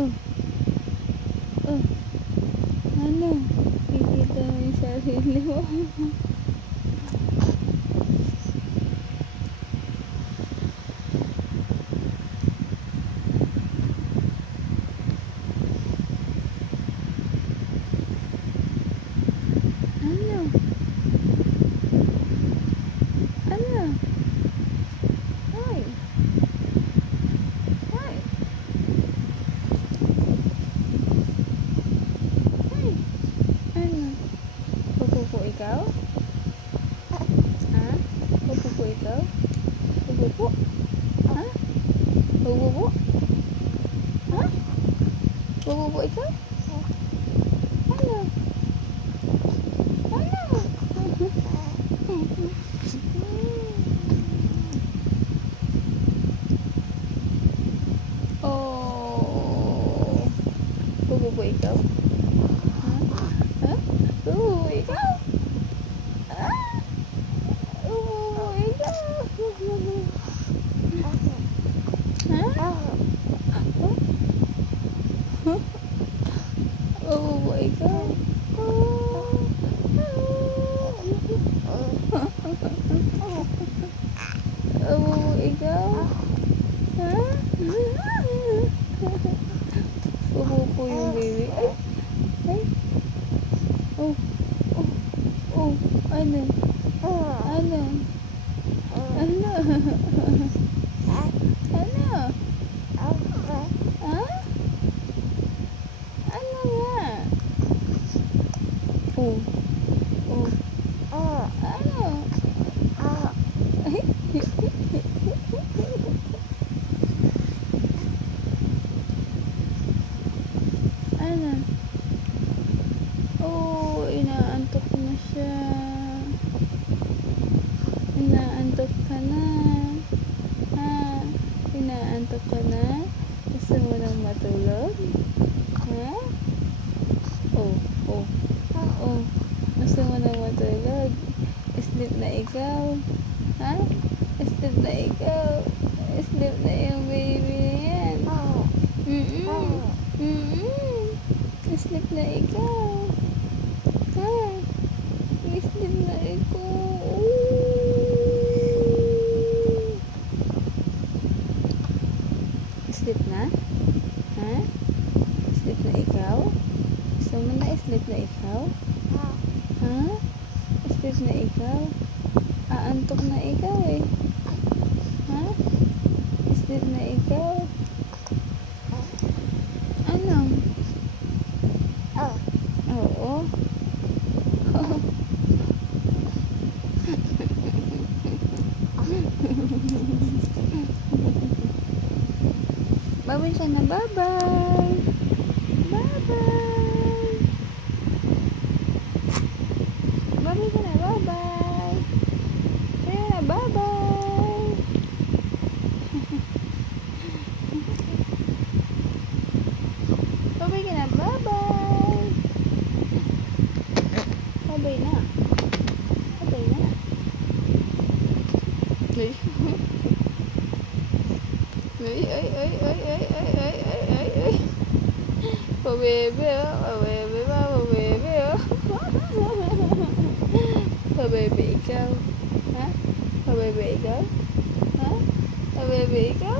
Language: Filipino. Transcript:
Oh, oh. Ano? Kikita mo yung sarili mo. Ano? Ano? Ay. Ay. Ay. Ano? Pupupo ikaw? Ha? Pupupo ikaw? Pupupo? Ha? Pupupo? Ha? Pupupo ikaw? Ano? Ano? Oh. Pupupo ikaw? Ha? Ha? Pupupo ikaw? Ha? Pupupo ikaw? Ha? Pupupo ikaw? Pupupo ikaw? Ha? Pupupo yung baby. Ay! Ay! Oh! Oh! Oh! Ano? Ano? Ano? Ano? Ha? Ano nga? Oh! Oh! Ano? Ay! Ano? Oh, inaantok na siya. Inaantok ka na. Ha? Inaantok ka na? Gusto mo nang matulog? Ha? Oh, oh, oh. Gusto mo nang matulog? Sleep na ikaw. Ha? Sleep na ikaw. Sleep na yung baby na yan. Sleep na ikaw. Ha? Sleep na ikaw. Sleep na? Ha? Sleep na ikaw? Gusto mo na sleep na ikaw? Ha? Sleep na ikaw? Aantok na ikaw eh. Ha? Sleep na ikaw? Ano? Oo. Babay ka na, bye-bye. Bye-bye. Babay ka na, bye-bye. Kaya na, bye-bye. Babay ka na, bye-bye. Babay na. Babay na. Ay. Pabebe oh. Pabebe ba? Pabebe oh. Pabebe ikaw. Ha? Pabebe ikaw? Ha? Pabebe ikaw?